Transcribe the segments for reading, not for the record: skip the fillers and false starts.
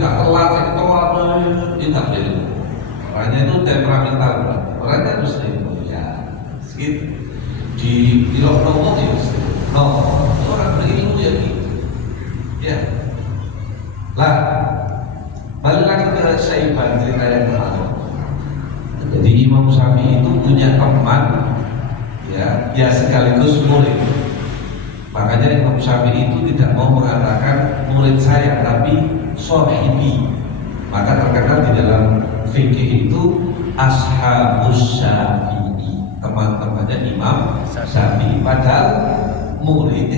tak telat, saya ketolak, itu tak boleh. Orangnya itu temperamental, orangnya harus ya, segitu. Di Lombok ya, orang berilmu ya gitu. Ya, lah, balik lagi ke Syaibah cerita yang kemarin. Jadi Imam Syafi'i itu punya teman, ya sekaligus murid. Makanya Imam Syafi'i itu tidak mau mengatakan murid saya, tapi sohibi. Maka terkenal di dalam fikih itu ashabus Syafi'i, teman-temannya Imam Syafi'i. Padahal murid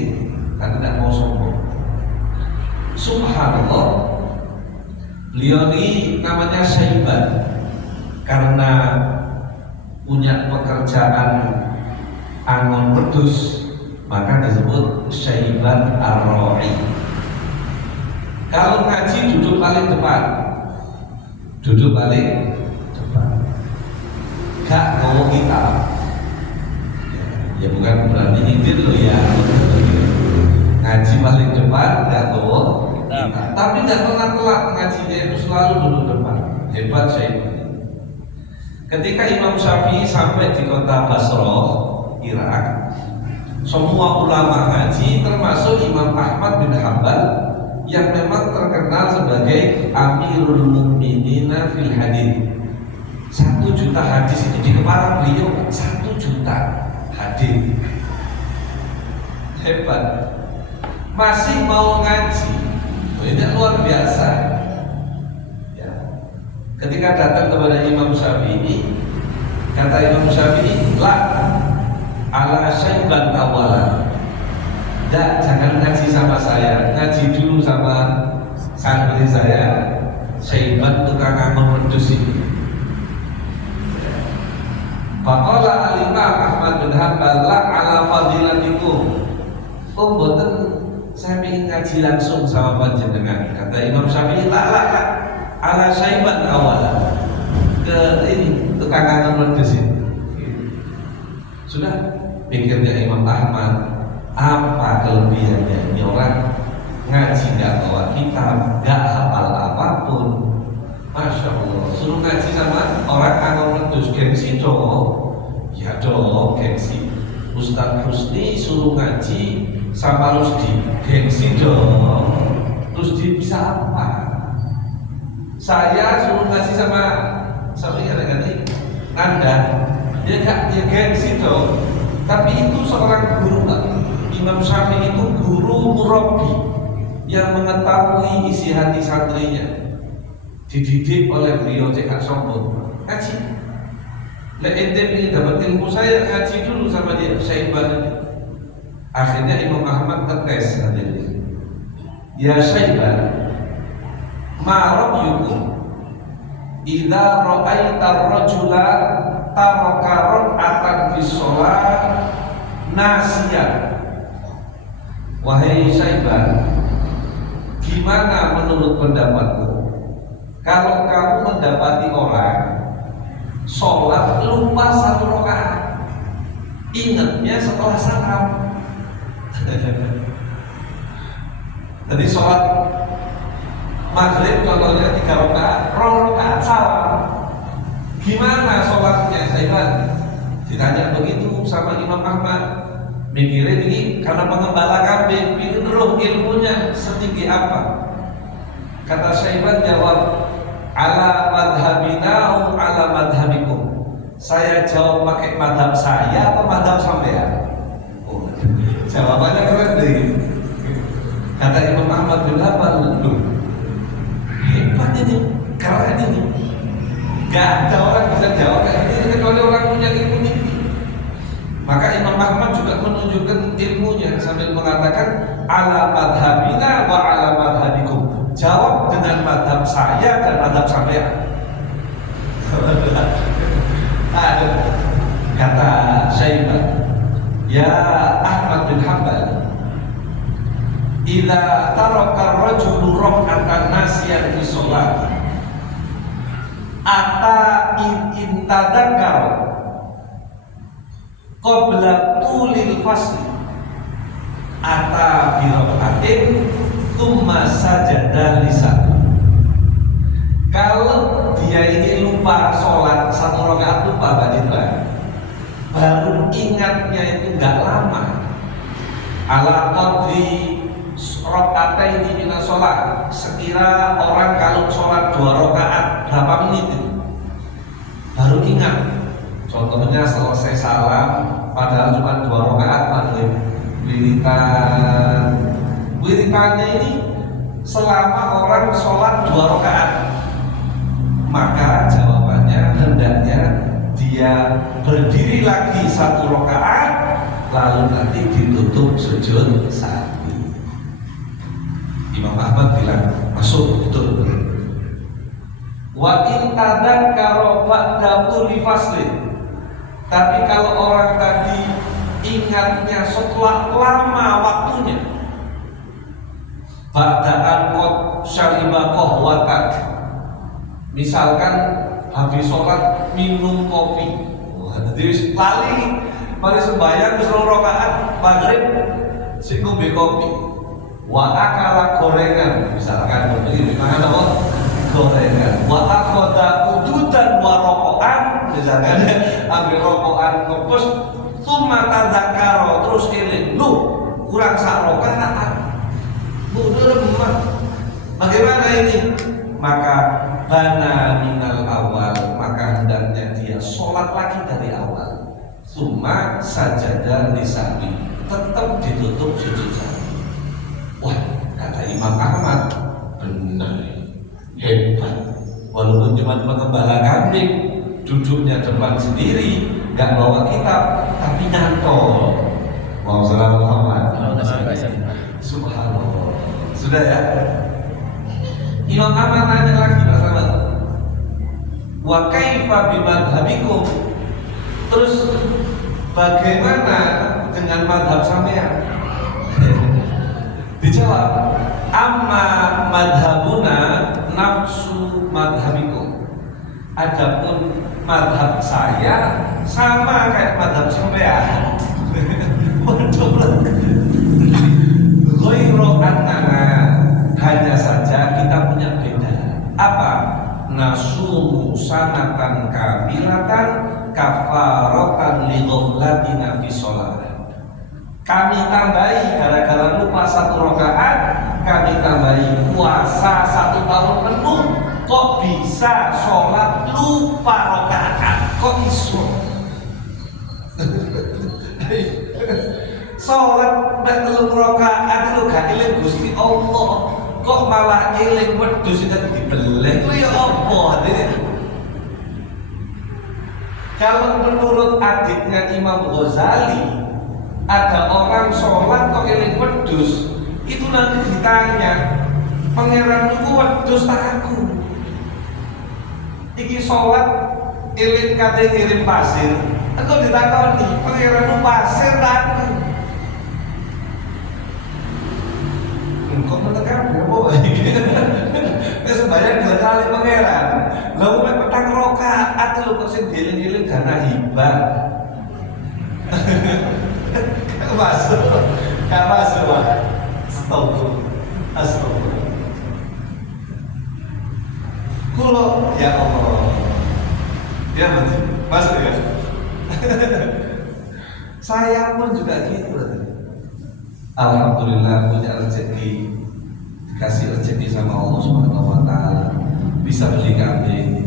karena tidak mau sombong. Subhanallah, beliau ini namanya Syaibah karena punya pekerjaan angon wedhus, maka disebut Syaibah Ar-Ra'i. Kalau ngaji duduk paling depan, gak ngomong kita, ya bukan berarti nyindir loh ya. Ngaji paling depan, gak ngomong kita, tapi gak pernah telat ngajinya, itu selalu duduk depan. Hebat Syaibah. Ketika Imam Syafi'i sampai di kota Basrah, Irak, semua ulama haji termasuk Imam Ahmad bin Hanbal yang memang terkenal sebagai Amirul Mukminina fil hadis. 1 juta hadis itu di kepala beliau, 1 juta hadis. Hebat. Masih mau ngaji, ini luar biasa. Ya. Ketika datang kepada Imam Syafi'i, kata Imam Syafi'i, la ala Syaiban awalan. Jangan ngaji sama saya, ngaji dulu sama santri saya, Syaiban tukang angon wedhus ini. Faqala al-Imam Ahmad bin Hanbal la ala fadilatikum. Mboten, saya ingin ngaji langsung sama panjenengan. Kata Imam Syafi'i, la ala Syaiban awalan. Ke ini tukang angon wedhus ini. Sudah pikirnya Imam Ahmad, apa kelebihannya ini orang ngaji gak bawa kitab, gak hafal apapun. Masya Allah, suruh ngaji sama orang angon wedhus, gengsi dong. Ya dong, gengsi. Ustaz Husni suruh ngaji sama Rusdi, gengsi dong. Rusdi bisa apa? Saya suruh ngaji sama kadang-kadang Nanda, dia gengsi dong. Tapi itu seorang guru, Imam Syafi'i itu guru murabbi yang mengetahui isi hati santrinya, dididik oleh beliau, cekak sombong. Ngaji, lek ente ingin dapat ilmu saya, ngaji dulu sama dia, Syaibah. Akhirnya Imam Ahmad ngetes hadirin. Ya Syaibah, ma rabbiyukum idza ra'aita ar-rajula taraka rak'atan fi shalah nasiyan. Wahai Syaibah, gimana menurut pendapatmu kalau kamu mendapati orang sholat lupa 1 rakaat, ingatnya setelah salam? Jadi sholat maghrib contohnya 3 rakaat, 2 rakaat salam. Gimana sholatnya Syaibah? Ditanya begitu sama Imam Ahmad. Mikirin ini karena pengembala kambing, ingin roh ilmunya setinggi apa. Kata Syaibah jawab, ala madhabina ala madhabikum. Saya jawab pakai madhab saya atau madhab sampean? Oh, jawabannya keren deh. Kata Imam Ahmad bin Hanbal, hebat ini, keren ini. Gak ada orang bisa jawab kayak ini kecuali orang punya ilmu ini. Maka Imam Ahmad juga menunjukkan ilmunya sambil mengatakan ala madhabina wa ala madhabikum. Jawab dengan madhab saya dan madhab sampean. Kata Syaibah, ya Ahmad bin Hanbal, idza taraka ar-rajulu rak'atan nasiyan fi shalah ata intadakar qabla tulil fasli ata bi rak'atin thumma sajada lisan. rakaat lupa Pak Indra. Baru ingatnya itu nggak lama. Ala qadri raka'ataini minas sholat. Sekira orang kalau sholat 2 rakaat berapa menit itu? Baru ingat. Contohnya selesai salam, padahal cuma 2 rakaat maghrib. Wiritannya ini selama orang sholat 2 rakaat, maka jawabannya hendaknya dia berdiri lagi 1 rakaat, lalu nanti ditutup sujud sahwi. Imam Ahmad bilang masuk betul. Wa in tadzakara ba'da kulli faslin. Tapi kalau orang tadi ingatnya setelah lama waktunya, ba'da'an qad syariba qahwatan, misalkan habis sholat minum kopi, jadi lali mari sembahyang ke 10 rakaat maghrib si ngombe kopi, wa akala gorengan, misalkan begini makan apa? Gorengan. Wa akhadha ududan wa rokokan, misalkan ambil rokokan ngepus, summa tadzakara terus eling, lu kurang 1 rakaat, lemah. Bagaimana ini? Maka bana minal awal, maka hendaknya dia sholat lagi dari awal. Summa sajadah lisahwi, tetap ditutup sujud sahwi. Wah, kata Imam Ahmad, benar, hebat. Walaupun cuma pengembala kambing, duduknya depan sendiri, nggak bawa kitab, tapi nyantol. Mau salam Muhammad. Subhanallah. Sudah ya? Imam Ahmad tanya lagi Pak Sahabat, wa kaifa bimadhabikum, terus bagaimana dengan madhab sampean? Dijawab, amma madhabuna nafsu madhabikum, adapun madhab saya sama kayak madhab sampean. Ghairu annana, hanya saja kita punya beda. Apa? Nasumu sanatan kamilatan kafaratan li ghaflatina fi sholat. Kami tambahi gara-gara lupa 1 rakaat, kami tambahi puasa 1 tahun penuh. Kok bisa sholat lupa rakaat? Kok iso? Sholat mek 3 rakaat itu gak eling Gusti Allah, kok malah eling wedhus sing dibeleh. Ku ya apa ini? Kalau menurut adiknya Imam Ghazali, ada orang sholat kok eling wedhus, itu nanti ditanya, pangeran niku wedhus tak aku? Iki sholat eling kate ngirim pasir, engko ditakoni, pangeran pasir tak aku? Engkau menekan apa? Ini sembahyang 2 kali pangeran. Lalu mek petang rakaat lho kok sing dieling-eling dana hibah. Masuk. Astagfirullah. Kulo ya Allah. Ya betul. Masuk ya. Saya pun juga gitu. Alhamdulillah punya rezeki, dikasih rezeki sama Allah Subhanahu wa taala, bisa beli kambing.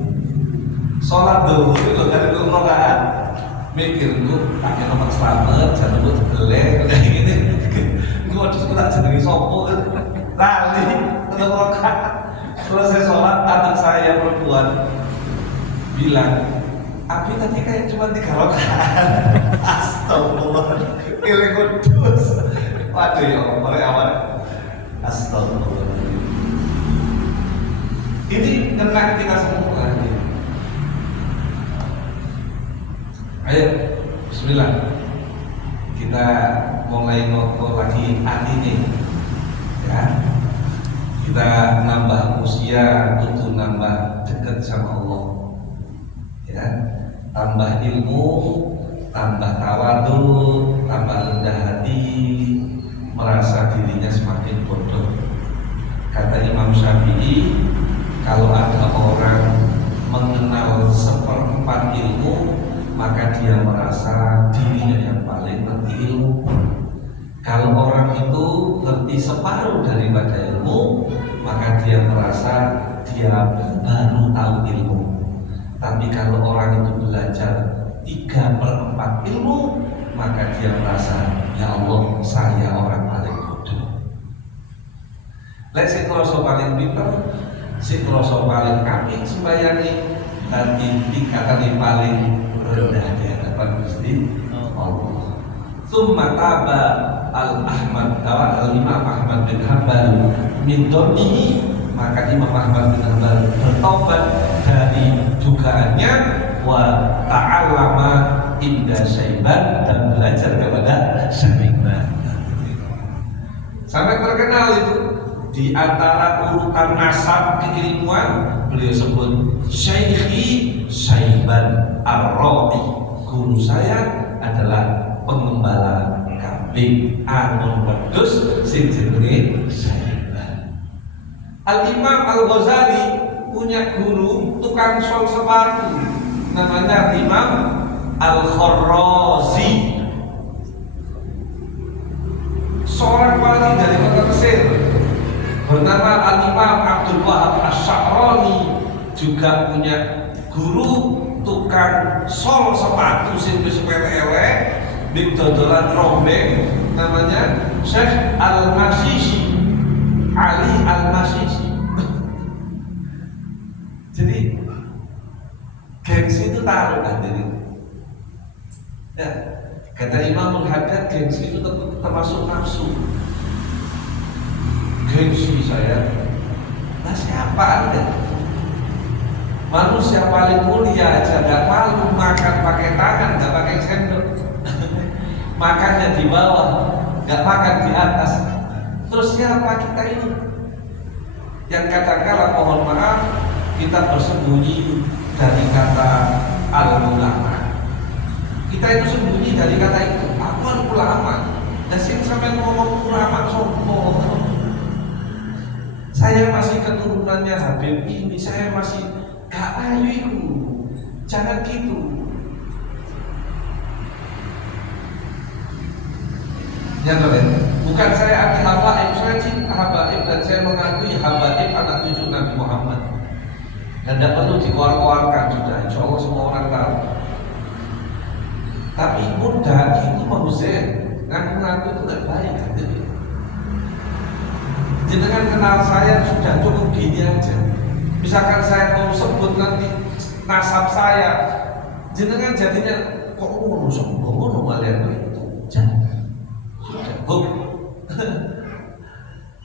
Sholat dulu itu dari 2 rakaat, mikir lu pakai nomor selamat, jangan buat belek kayak gini. Gua harus tak jenengi sopo lali 3 rakaat. Selesai sholat, anak saya perempuan bilang, Abi tadi kayak cuma 3 rakaat. Astagfirullah, eling kudus. Waduh ya Allah, astagfirullah. Ini kena kita semua. Ayo, bismillah. Kita mulai ngobrol lagi hati ini. Ya. Kita nambah usia untuk nambah dekat sama Allah. Ya. Tambah ilmu, tambah tawadu, tambah rendah hati, merasa dirinya semakin bodoh. Kata Imam Syafi'i, kalau ada orang mengenal 1/4 seperempat ilmu, maka dia merasa dirinya yang paling ngerti ilmu. Kalau orang itu ngerti separuh daripada ilmu, maka dia merasa dia baru tahu ilmu. Tapi kalau orang itu belajar 3/4 ilmu, maka dia merasa, ya Allah, saya orang paling bodoh. Lek sing ngrasa paling pinter, sing ngrasa paling apik sembayangi, tapi tingkatan paling rendah di hadapan Gusti Allah. Tsumma taba al-Imam Ahmad bin Hanbal min dhannihi, maka Imam Ahmad bin Hanbal bertobat dari dugaannya, wa ta'allama inda Syaiban, dan belajar kepada Syaiban. Sampai terkenal itu di antara urutan nasab keilmuan, beliau sebut Syekhi Syaiban Ar-Ra'i, guru saya adalah pengembala kambing anu wedhus sing jenenge Syaiban. Al-Imam Al-Ghazali punya guru tukang sol sepatu, namanya Imam Al-Kharrazi, seorang wali dari kota Mesir, bernama Al-Imam Abdul Wahab Asy-Sya'rani, juga punya guru tukang sol sepatu sing wis elek, dik dodolan rombeng, namanya Syekh Al-Masisi, Ali Al-Masisi. Jadi gengsi itu taruh kan jadi. Ya, kata Imamul Haddad, gengsi itu termasuk nafsu. Gengsi saya, nah siapa Anda? Manusia paling mulia aja gak malu makan pakai tangan, gak pakai sendok. Makannya di bawah, gak makan di atas. Terus siapa kita ini? Yang kadang-kala mohon maaf, kita bersembunyi dari kata al-ulama. Kita itu sembunyi dari kata itu, apa ulama? Dan sampai ngomong ulama sombong. Saya masih keturunannya Habib ini, saya masih gak ayu itu. Jangan gitu. Ya kalian, bukan saya anti habaib, saya cinta habaib dan saya mengakui habaib anak cucu Nabi Muhammad. Dan tidak perlu dikeluarkan sudah, insya Allah semua orang tahu. Tapi mudah itu manusia ngaku-ngaku itu tidak baik. Jenengan kenal saya sudah cukup gini aja. Misalkan saya mau sebut nanti nasab saya, jenengan jadinya kok ngono sombong ngono kalian itu. Jangan. Sudah.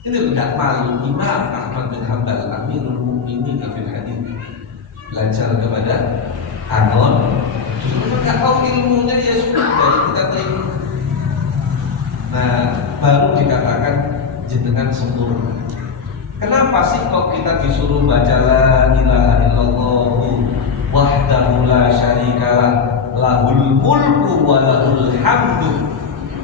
Ini tidak malu. Imam Ahmad bin Hanbal Amirul Mukminin fil hadits belajar kepada Anon. Justru nggak tahu ilmunya, ya sudah dari kita terima. Nah, baru dikatakan jenengan sempurna. Kenapa sih kok kita disuruh baca la ilaha illallah wahdahu la syarikalah lahul mulku wa lahul hamdu,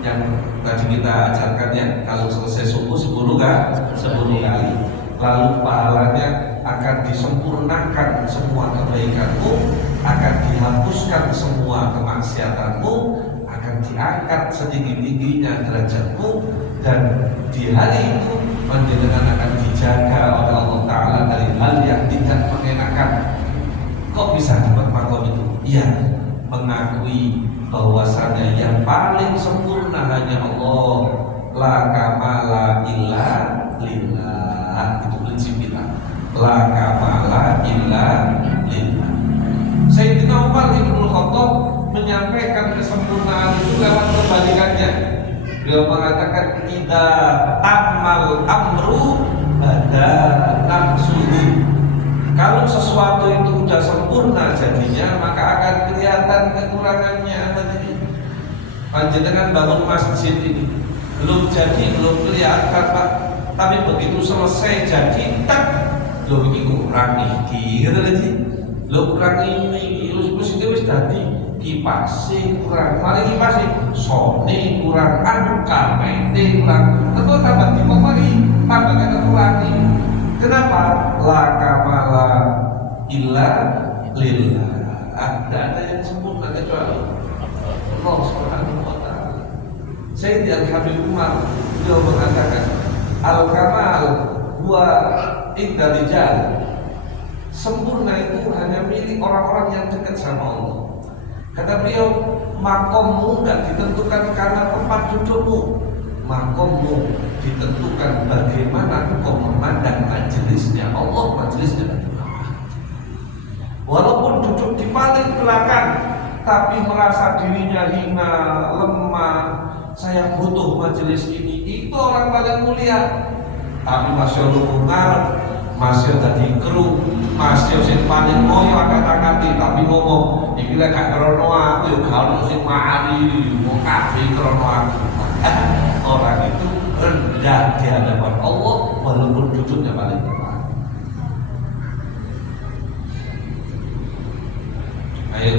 yang tadi kita ajarkannya kalau selesai subuh 10 kali, lalu pahalanya akan disempurnakan semua kebaikanmu, akan dihapuskan semua kemaksiatanmu, akan diangkat setinggi-tingginya derajatmu, dan di hari itu panjenengan akan dijaga oleh Allah Ta'ala dari hal yang tidak mengenakan. Kok bisa dapat makom itu? Iya, mengakui bahwasanya yang paling sempurna hanya Allah, la kamala illa lillah. Itu prinsip kita, la kamala illa lillah. Sayyidina Umar Ibnul Khattab menyampaikan kesempurnaan itu lewat kebalikannya. Beliau mengatakan idza tamal amru bada nafsuhu. Kalau sesuatu itu sudah sempurna jadinya, maka akan kelihatan kekurangannya. Panjenengan bangun masjid ini belum jadi, belum kelihatan Pak, tapi begitu selesai jadi, tak lo ini kurang iki, gitu lagi. Lo kurang ini, lo wis dadi kipasnya kurang, paling kipasnya sone kurang, kamete kurang, tentu tambah dipomari, tambah kekurangan. Kenapa? La kamala illa lillah. Tidak ada yang sempurna kecuali Allah Subhanahu wa Ta'ala. Sayyidi Al-Habib Umar beliau mengatakan, al-kamal huwa inda rijal. Sempurna itu hanya milik orang-orang yang dekat sama Allah. Kata beliau, makommu tidak ditentukan karena tempat dudukmu. Makommu ditentukan bagaimana engkau memandang majelisnya Allah, majelisnya Allah. Walaupun duduk di paling belakang, tapi merasa dirinya hina, lemah, saya butuh majelis ini, itu orang paling mulia. Tapi masih lu ngarep, masih tadi kru, masih sing paling moyo angkat-angkati, tapi ngomong iki lek gak krono aku yo gak ono sing mari, mau kabeh krono aku. Orang itu rendah di hadapan Allah walaupun duduknya paling depan. Ayo,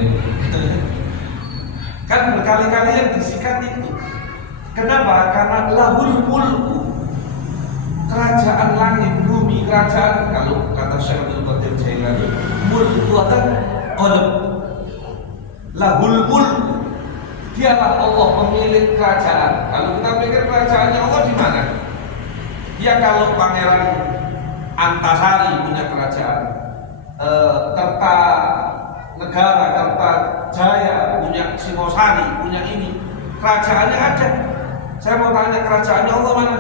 kan berkali-kali yang disikat itu. Kenapa? Karena lahul mulku, kerajaan langit, bumi, kerajaan. Kalau kata Syekh Abdul Qadir Jailani, mulku adalah qalb. Lahul mulku, dialah Allah pemilik kerajaan. Kalau kita pikir kerajaannya Allah di mana? Ya kalau Pangeran Antasari punya kerajaan, Kertanegara, Kertajaya punya Singosari, punya ini, kerajaannya ada. Saya mau tanya, kerajaannya Allah mana?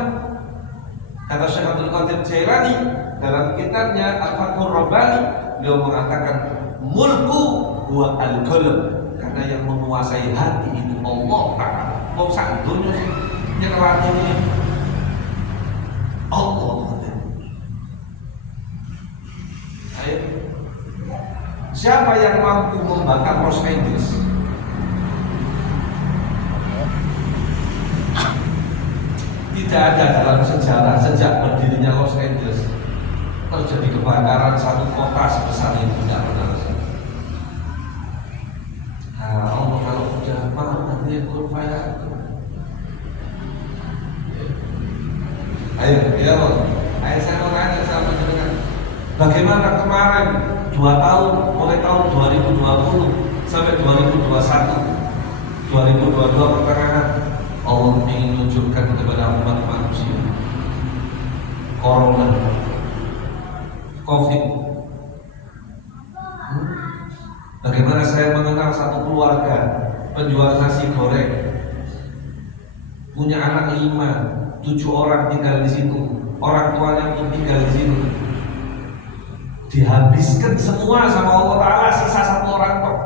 Kata Syekh Abdul Qadir Jailani dalam kitabnya Al-Fathur Rabbani, beliau mengatakan mulku huwa al-qalb, karena yang menguasai hati itu Allah Ta'ala. Mau sak dunia nyekelatnya Allah. Ayo, siapa yang mampu membakar Los Angeles? Tidak ada dalam sejarah sejak berdirinya Los Angeles terjadi kebakaran satu kota sebesar itu, tidak pernah. Allah kalau sudah mau nanti ikut fire. Ayo, ya Allah. Ayo saya mau tanya sama dengan bagaimana kemarin 2 tahun, mulai tahun 2020 sampai 2021, 2022 pertengahan, Allah ingin menunjukkan kepada umat manusia Corona, Covid. Bagaimana saya mengenal satu keluarga penjual nasi goreng, punya anak 5, 7 orang tinggal di situ, orang tuanya pun tinggal di situ. Dihabiskan semua sama Allah Ta'ala, sisa 1 orang tok.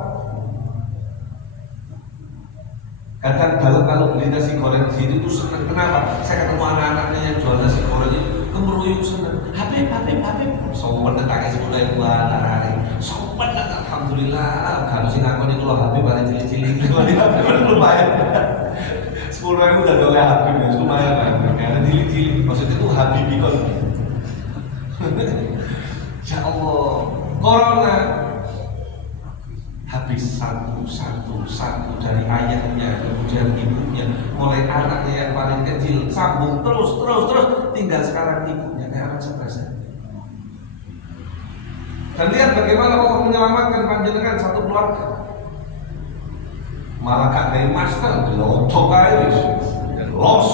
Kadang kalau beli nasi goreng di sini tuh seneng. Kenapa? Saya ketemu anak-anaknya yang jual nasi goreng ini kemeruyuk seneng. Habib, sopan tetangga mulai buat hari. Sopan, alhamdulillah. Kalau sih ngakon itu loh Habib paling cilik-cilik. Lumayan. 10.000 udah oleh Habib ya, lumayan kan? Karena cilik-cilik. Maksudnya itu Habib itu. Ya Allah, Corona habis satu dari ayahnya, kemudian ibunya, mulai anaknya yang paling kecil, sambung terus, tinggal sekarang ibunya kayak anak stres. Dan lihat bagaimana Allah menyelamatkan panjenengan satu keluarga. Malah gak dari masker, gelodok aja, los,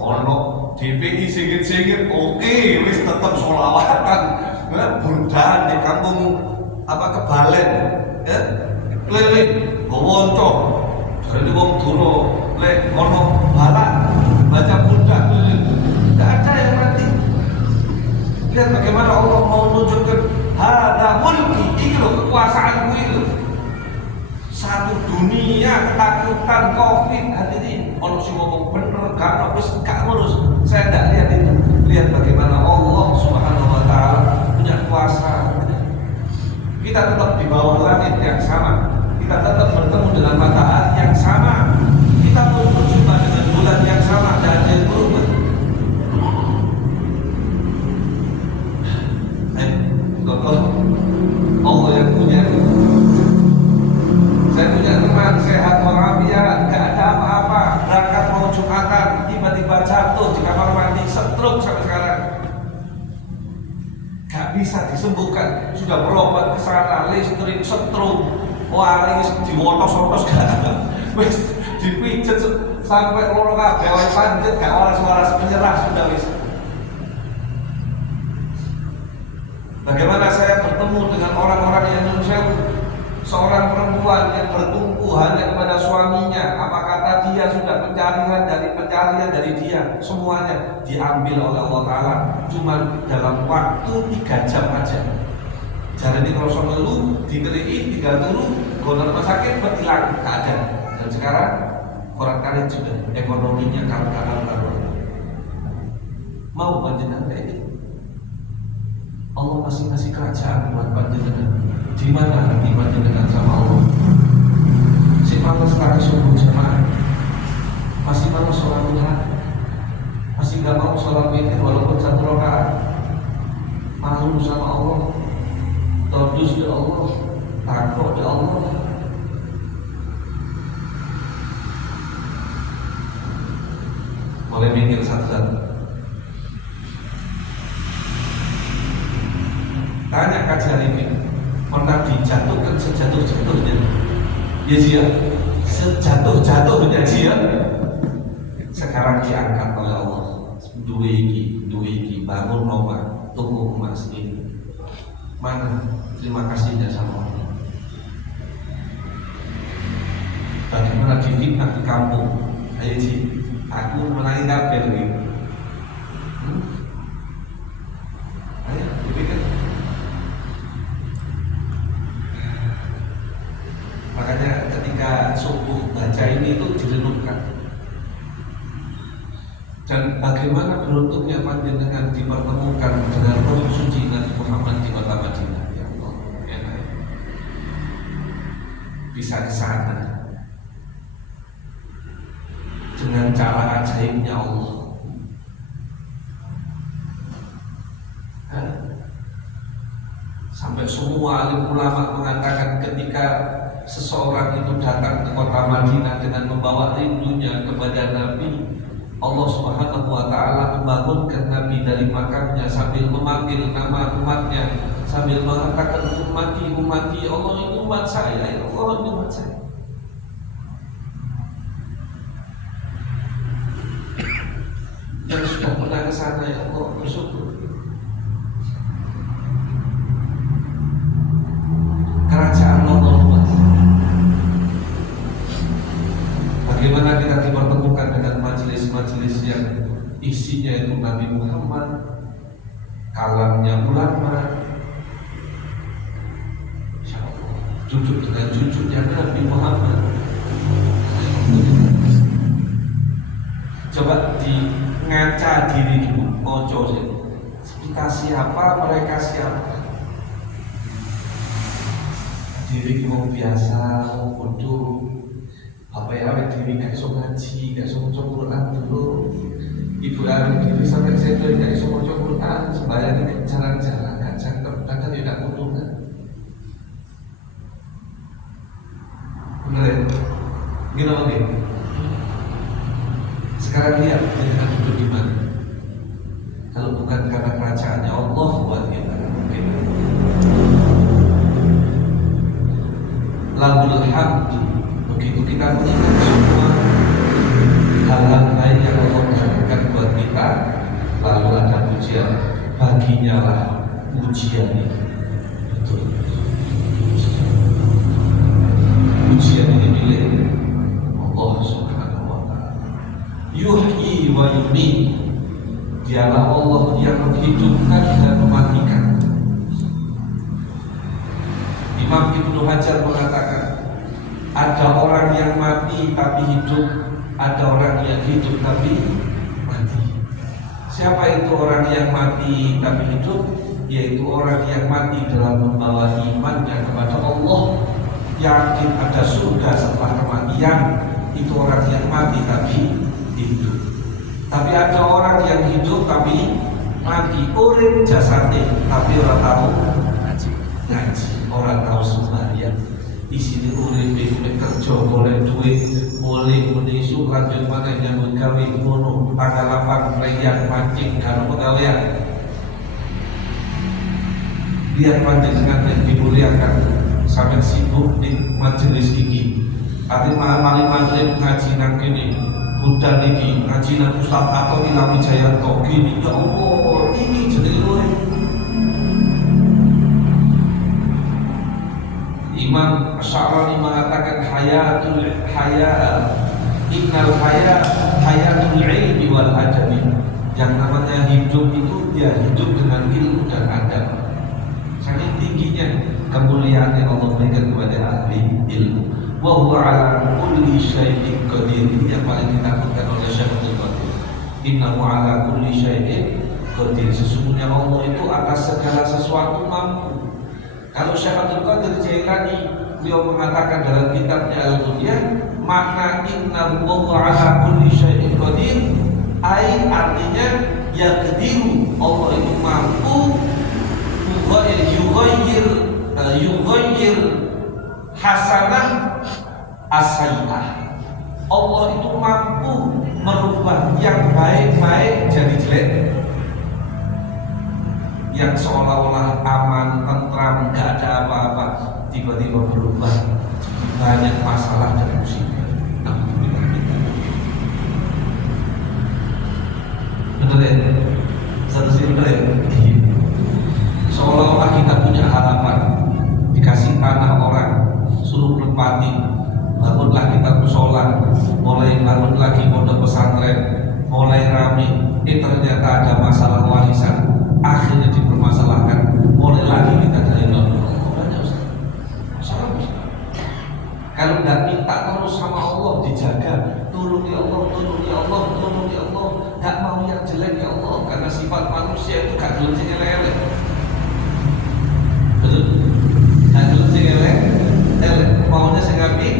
ono DPI singit-singit, oke, wis tetap sholawatan, burdan di kampung Kebalen. Ya, keliling, ngewonco, jadi wong duro, lek ono balak, baca budak keliling, tidak ada yang mati. Lihat bagaimana Allah mau menunjukkan, hada mulki, ini loh kekuasaanku itu. Satu dunia ketakutan Covid, hadirin, ono si ngomong bener, gak ngurus, saya tidak lihat itu. Lihat bagaimana Allah Subhanahu Wa Taala punya kuasa. Kita tetap di bawah langit yang sama, kita tetap bertemu dengan matahari yang sama, kita pun berjumpa dengan bulan yang sama, dan yang berubah. Allah yang punya. Saya punya teman sehat walafiat, gak ada apa-apa, berangkat mau Jumatan, tiba-tiba jatuh di kamar mandi, stroke sampai sekarang. gak bisa disembuhkan, sudah berobat ke sana, listrik, setrum, waris, diwotos-wotos gak ada, wis dipijet sampai loro kabeh wae pancet gak waras-waras, menyerah sudah wis. Bagaimana saya bertemu dengan orang-orang yang seorang perempuan yang bertumpu hanya kepada suaminya, apa kata dia sudah pencarian dari dia, semuanya diambil oleh Allah Ta'ala cuma dalam waktu 3 jam aja. Jadi kalau sama lu dikeriin 3 dulu, kalau rumah sakit berhilang keadaan. Dan sekarang orang kalian sudah ekonominya kalah-kalah. Mau panjenengan kayak gitu? Allah masih ngasih kerajaan buat panjenengan. Di mana hati panjenengan sama Allah? Si malas lagi subuh jamaah, masih malas sholat duha, masih nggak mau sholat witir walaupun 1 rakaat, malu sama Allah, todus di Allah, takut di Allah. Boleh mikir satu-satu. Tanya Kaji Arifin, pernah dijatuhkan sejatuh-jatuhnya? Ya dia, sejatuh-jatuhnya dia. Sekarang diangkat oleh Allah. Dua iki, bangun rumah, tuku emas ini. Mana terima kasihnya sama Allah? Bagaimana difitnah di kampung? Ayo Ji, aku menangi kabel gitu. Ayo, dipikir. Makanya ketika subuh baca ini itu direnungkan. Dan bagaimana beruntungnya panjenengan dipertemukan dengan Roh Suci Nabi Muhammad di kota Madinah. Ya Allah, enak. Bisa ke sana dengan cara ajaibnya Allah. Sampai semua alim ulama mengatakan ketika seseorang itu datang ke kota Madinah dengan membawa rindunya kepada Nabi, Allah Subhanahu wa Ta'ala membangunkan Nabi dari makamnya sambil memanggil nama umatnya, sambil mengatakan ummati, Allah ini umat saya, Allah ini umat saya. Yang sudah pernah ke sana, ya Allah, bersyukur. Kerajaan Allah luas. Bagaimana kita dipertemukan dengan majelis-majelis yang isinya itu Nabi Muhammad, kalamnya ulama, duduk dengan cucunya Nabi Muhammad. Coba di ngaca diri dulu, ojo sih. Kita siapa, mereka siapa? Diri mau biasa, mau bodoh. Apa ya awet diri gak iso ngaji, gak iso maca Quran dulu. Ibu awet diri sampai sedo gak iso maca Quran, sembahyang ini jarang-jarang, gak cangkem, kadang tidak kutungan. Bener, gimana nih? Sekarang lihat dengan duduk di mana? Kalau bukan karena kerajaannya Allah buat kita, mungkin. Lahul hamdu. Begitu kita mengingat semua hal-hal baik yang Allah berikan buat kita, lalu ada pujian, baginya lah pujian ini. Betul. Pujian ini milik Allah Subhanahu wa Ta'ala. Yuhyi wa yumiit. Dialah Allah yang menghidupkan dan mematikan. Imam Ibnu Hajar mengatakan, ada orang yang mati tapi hidup, ada orang yang hidup tapi mati. Siapa itu orang yang mati tapi hidup? Yaitu orang yang mati dalam membawa imannya kepada Allah, yakin ada surga setelah kematian. Itu orang yang mati tapi hidup. Tapi ada orang yang hidup tapi mati, urip jasate tapi orang tahu ngaji, orang tahu sembahyang. Di sini urip kerja, boleh duit, boleh menisu, lanjut mana yang gawe ngono, tanggal 8 reyan mancing kalau pegawaian. lihat panjenengan yang dimuliakan sampai sibuk di majelis iki. Ati mari maghrib ngaji nang kene, budal iki ngaji nang Ustaz atau Ilham Wijayanto gini. Ya Allah, iki jenenge urip. Imam Sya'rani mengatakan innal hayatul ilmi wal adabi. Yang namanya hidup itu ya hidup dengan ilmu dan adab. Sangat tingginya kemuliaan yang Allah berikan kepada ahli ilmu. Wa huwa ala kulli syai'in qadir. Ini yang paling ditakutkan oleh Syaikhul Qadir. Innahu ala kulli syai'in qadir. Sesungguhnya Allah itu atas segala sesuatu mampu. Kalau Syaikhul Qadir Jailani beliau mengatakan dalam kitabnya Al-Ghuniyah, makna innahu ala kulli syai'in qadir artinya yaqdiru, Allah itu mampu yughayyir hasanah as-sayyi'ah. Allah itu mampu merubah yang baik-baik jadi jelek. Yang seolah-olah aman, tentram, gak ada apa-apa, tiba-tiba berubah banyak masalah dan musibah. Bener ya? Satu sih bener ya? Seolah-olah kita punya harapan, dikasih tanah orang, suruh menepati, bangunlah kita musola, mulai bangun lagi pondok pesantren, mulai rame, ternyata ada masalah warisan, akhirnya dipermasalahkan, mulai lagi kita dari nol. Masalah. Kalau nggak minta terus sama Allah dijaga, tolong ya Allah, tolong ya Allah, tolong ya Allah, nggak mau yang jelek ya Allah, karena sifat manusia itu gak gelem sing elek. Betul? Gak gelem sing elek, maunya sing apik.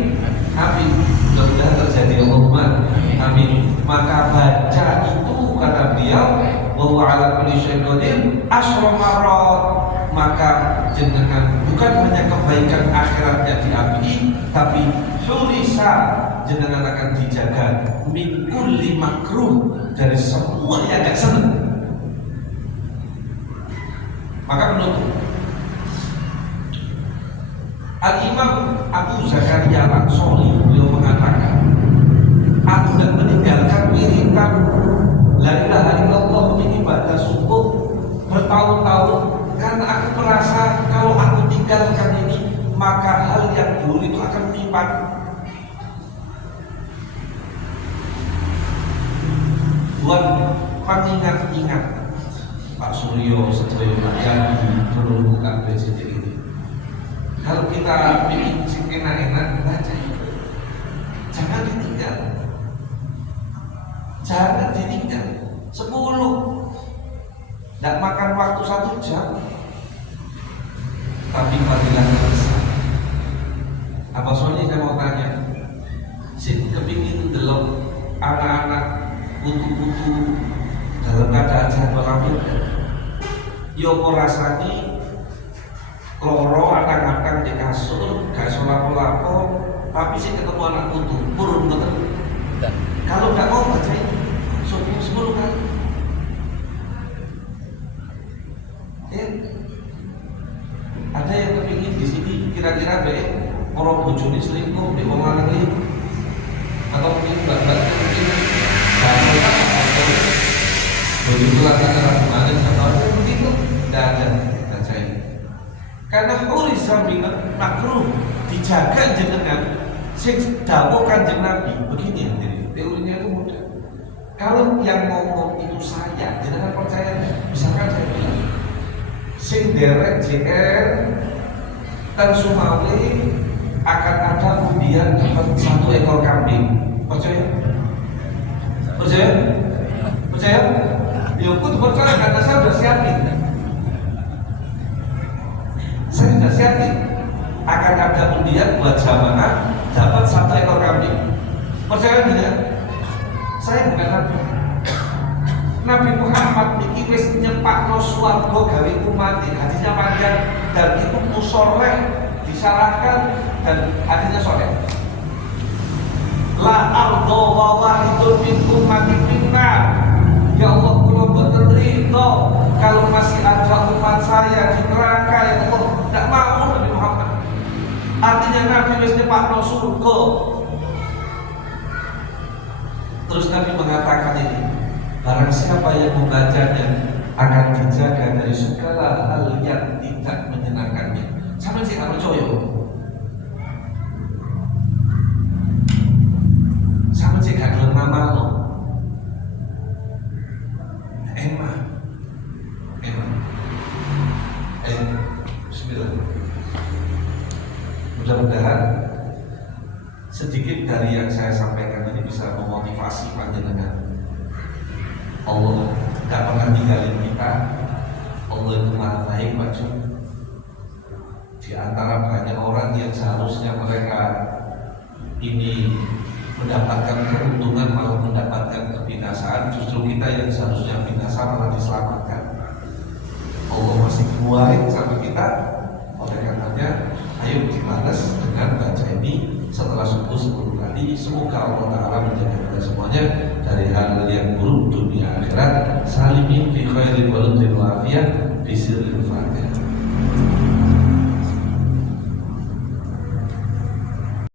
Mudah-mudahan terjadi, Allahumma amin. Maka baca itu kata beliau, bahwa ala kulli syai'in qadir asyra marrat, maka jenengan bukan hanya kebaikan akhiratnya diapi, tapi hulisa, jenengan akan dijaga min kulli makruh, dari semua yang gak senang. Maka menutup Al-Imam Abu Zakaria Al-Ansari beliau mengatakan, aku tidak meninggalkan wiridan la ilaha illallah ini pada subuh bertahun-tahun, karena aku merasa kalau aku tinggalkan ini maka hal yang buruk itu akan menimpa. Buat pengingat-ingat Pak Suryo Sedaya Mahyani perlu bukan presiden ini. Kalau kita ingin enak-enak baca itu, jangan ditinggal, jangan ditinggal. 10, tidak makan waktu 1 jam, tapi fadilah besar. Apa soalnya saya mau tanya, sih kepingin delok anak-anak putu-putu dalam keadaan sehat walafiat, yo rasani loro anak-anak di kasur, gak iso lapo-lapo, tapi sih ketemu anak putu, purun betul. Kalau nggak mau baca ini, 10 kali. Ya. Ada yang kepingin di sini kira-kira baik orang bojone selingkuh di wong lanang atau mungkin mbak-mbak mungkin atau begitu lah kata kemarin atau begitu, tidak ada baca ini. Karena urisa minat makruh dijaga jenengan sing dawuh Kanjeng Nabi begini ya, teorinya itu mudah. Kalau yang ngomong itu saya, jenengan percaya, misalkan saya bilang sing derek JR dan Sumawi akan ada undian dapat 1 ekor kambing, percaya? Percaya? Percaya? Ya aku percaya karena saya sudah siapin. Saya sudah siapin akan ada undian buat jamaah dapat 1 ekor kambing. Percaya tidak? Saya bukan Nabi. Nabi Muhammad niki wis nyepakno swarga gawe umat, hadisnya panjang dan itu musoreh disalahkan dan hadisnya sahih. La ardo wa wahidun min ummati finnar. Ya Allah, Allah betul ridho kalau masih ada umat saya di neraka, ya Allah. Tidak mau Nabi Muhammad. Artinya Nabi mesti pakno surga. Terus Nabi mengatakan ini, barang siapa yang membacanya akan dijaga dari segala hal yang tidak menyenangkannya. Sama sih kalau coyo, sama sih gak gelem ngamalno. Bismillah. Mudah-mudahan sedikit dari yang saya sampaikan ini bisa memotivasi panjenengan. Allah tidak pernah tinggalin kita. Allah itu maha baik, Pak Jun. Di antara banyak orang yang seharusnya mereka ini mendapatkan keuntungan malah mendapatkan kebinasaan, justru kita yang seharusnya binasa malah diselamatkan. Allah masih baik sama kita. Oleh karenanya, ayo dibalas dengan baca ini setelah subuh 10 kali. Semoga Allah Ta'ala menjaga kita semuanya dari hal yang buruk dunia akhirat. Salimin fi khairin wa lutin wa afiyah. Bismillahirrahmanirrahim.